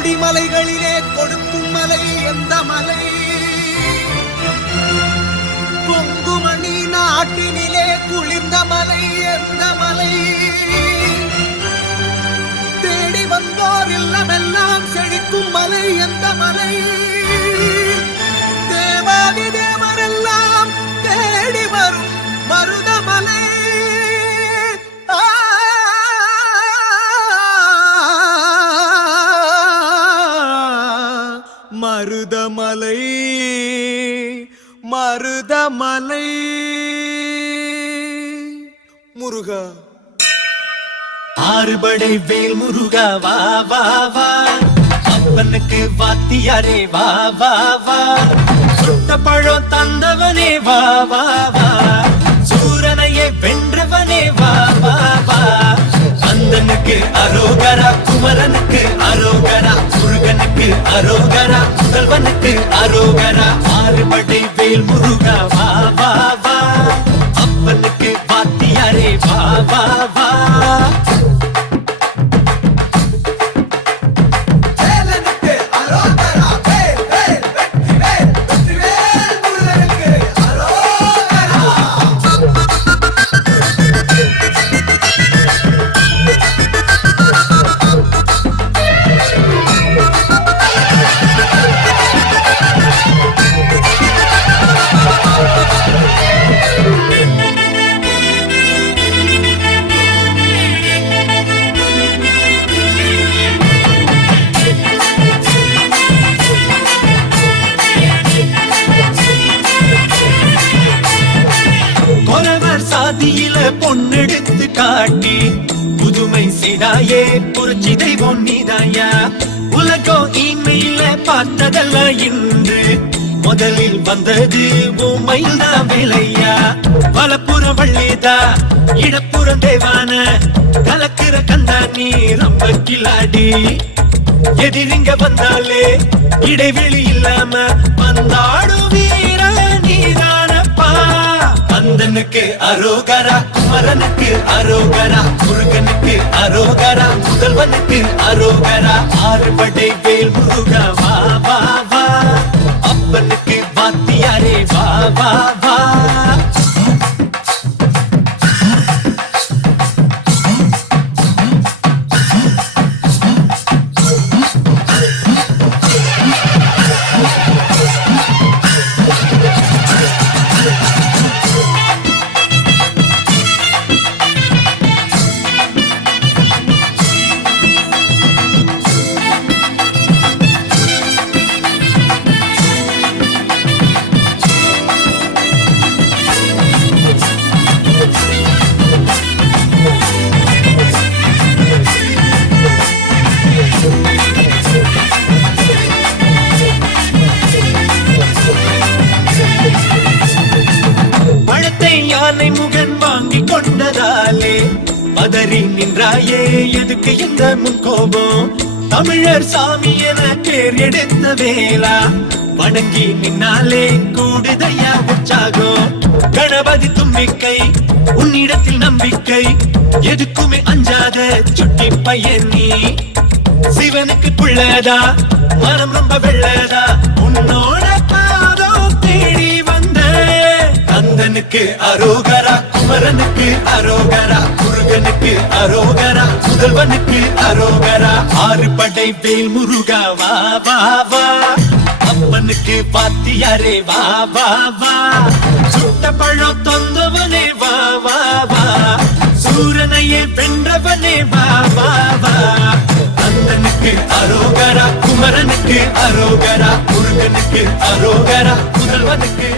கொடிமலைகளிலே கொடுக்கும் மலை எந்த மலை? பொங்குமணி நாட்டினிலே குளிர்ந்த மலை எந்த மலை? தேடி வந்தோர் இல்லமெல்லாம் செழிக்கும் மலை எந்த மலை? தேவாதி தேவரெல்லாம் தேடி வரும் மருதமலை. மருதமலை மருதமலை. முருகா ஆறுபடை வேல் முருகா வா வா வா, அப்பனுக்கு வாத்தியாரே வா வா வா, சுட்ட பழம் தந்தவனே வா வா வா, சூரனையே வென்றவனே வா வா வா, கந்தனுக்கு அரோகரா, குமரனுக்கு அரோகரா, முருகனுக்கு அரோகரா, முதல்வனுக்கு அரோகரா. ஆறுபடை வேல் முருகா வா வா வா, அப்பனுக்கு வாத்தியாரே வா வா வா. சாதியில பொன்னெடுத்து காட்டி புதுமை செய்தாயே, புரட்சி தெய்வம் நீதாயா. உலகம் இன்மையில பார்த்ததல்ல இன்று, முதலில் வந்தது உண்மையில் தான் வேலையா. வலப்புறம் வள்ளிதா, இடப்புறம் தேவான, கலக்கிற கந்தா நீ ரொம்ப கிளாடி. எதிரிங்க வந்தாலே இடைவெளி இல்லாம வந்தாடும் வீர நீதானப்பா. கந்தனுக்கு அரோகரா, குமரனுக்கு அரோகரா, முருகனுக்கு அரோகரா, முதல்வனுக்கு அரோகரா. ஆறுபடை வேல் முருகா வா வா வா, அப்பனுக்கு வாத்தியாரே வா வா வா. யானை முகன் வாங்கி கொண்டதாலே பதறி நின்றாயே, எதுக்கு இந்த முன்கோபம்? தமிழர் சாமி என பேர் எடுத்த வேளா, வணங்கி நின்னாலே கூடுதையா உற்சாகம். கணபதி தும்பிக்கை, உன்னிடத்தில் நம்பிக்கை, எதுக்குமே அஞ்சாத சுட்டி பையன் நீ. சிவனுக்கு புள்ளதா, மனம் ரொம்ப வெள்ளதா, உன்னோட பாதம் தேடி வந்த. கந்தனுக்கு அரோகரா, குமரனுக்கு அரோகரா, முருகனுக்கு அரோகரா, முதல்வனுக்கு அரோகரா. ஆறுபடை வேல் முருகா வா வா வா, அப்பனுக்கு வாத்தியாரே வா வா வா, சுட்ட பழம் தந்தவனே வா வா வா, சூரனையே வென்றவனே வா வா வா. கந்தனுக்கு அரோகரா, குமரனுக்கு அரோகரா, முருகனுக்கு அரோகரா, முதல்வனுக்கு